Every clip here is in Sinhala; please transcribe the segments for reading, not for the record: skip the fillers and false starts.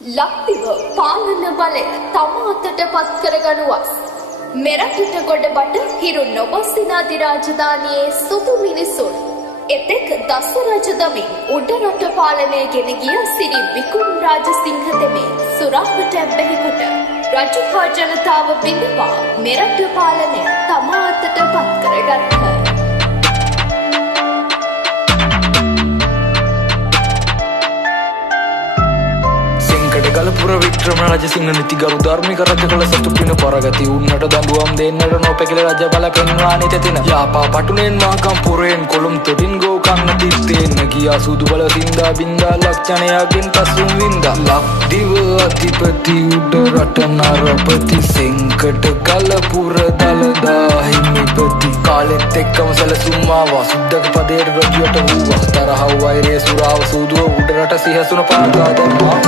ලක්දිව පාලන බලය තම අතට පත් කරගනුවස්. මෙරටට ගොඩබට හිරු නොබසින අධිරාජධානියේ සුදු මිනිසුන්. එතෙක් දස රජදමින් උඩරට පාලනය ගෙන ගිය සිරි විකුම් රාජසිංහ තෙමේ සුරාවට ඇබ්බැහිකොට රජු හා ජනතාව බිඳවා මෙරට පාලනය තම අතට පත් කරගත්හ. ගලපුර වික්‍රම රජසිංහ නිතිගරු ධර්මික රජ කළ සතු පින පරගති උන්නට දඬුවම් දෙන්නට නොපැකිල රජ බල පෙන්වා නිතෙතින යාපා පටුනෙන් මාකම් පුරයෙන් කොළුම් තොටින් ගෝ කන්න තිත්තේන්න ගියා සුදු බල සින්දා බින්දා ලක්ෂණයගෙන් පසුම් වින්දා ලක්දිව අධිපති උඩ රට නරපති සෙංකට ගලපුර දළදා හිමිපති කාලෙත් එක්කම සැලසුම් ආවා සුද්දක පදයට රජුට වූවා තරහව වෛරය සුරාව සූදුව උඩ රට සිහසුන පාගා දැම්මා.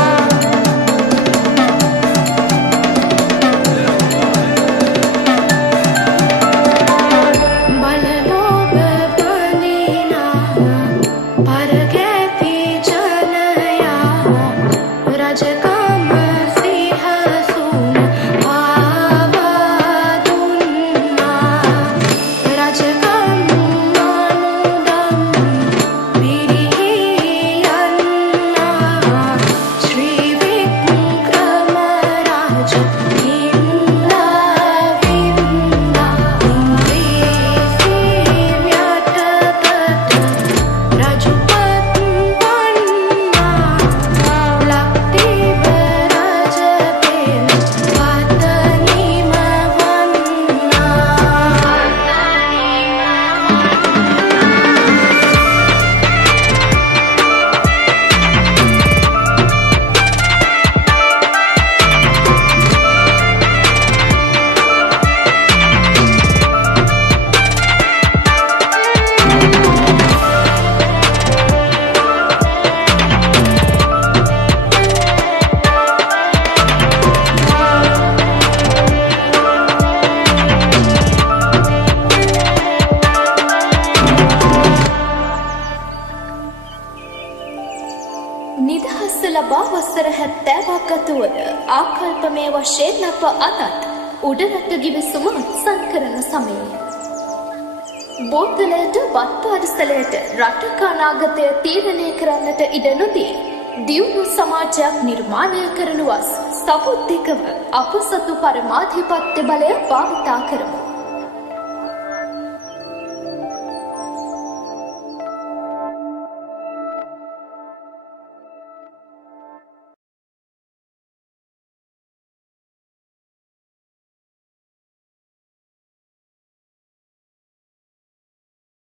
නිදහස ලබා වසර 70ක් ගතවන ආකල්පමය වශයෙන් අප අදත් උඩරට ගිවිසුම අත්සන් කරන සමයේ බෝතලයට වත් පාර්සලයට රටක අනාගතය තීරණය කරන්නට ඉඩ නොදී දියුණු සමාජයක් නිර්මාණය කරනුවස් සපුද්දිකව අප සතු පරමාධිපත්‍ය බලය භාවිතා කරමු.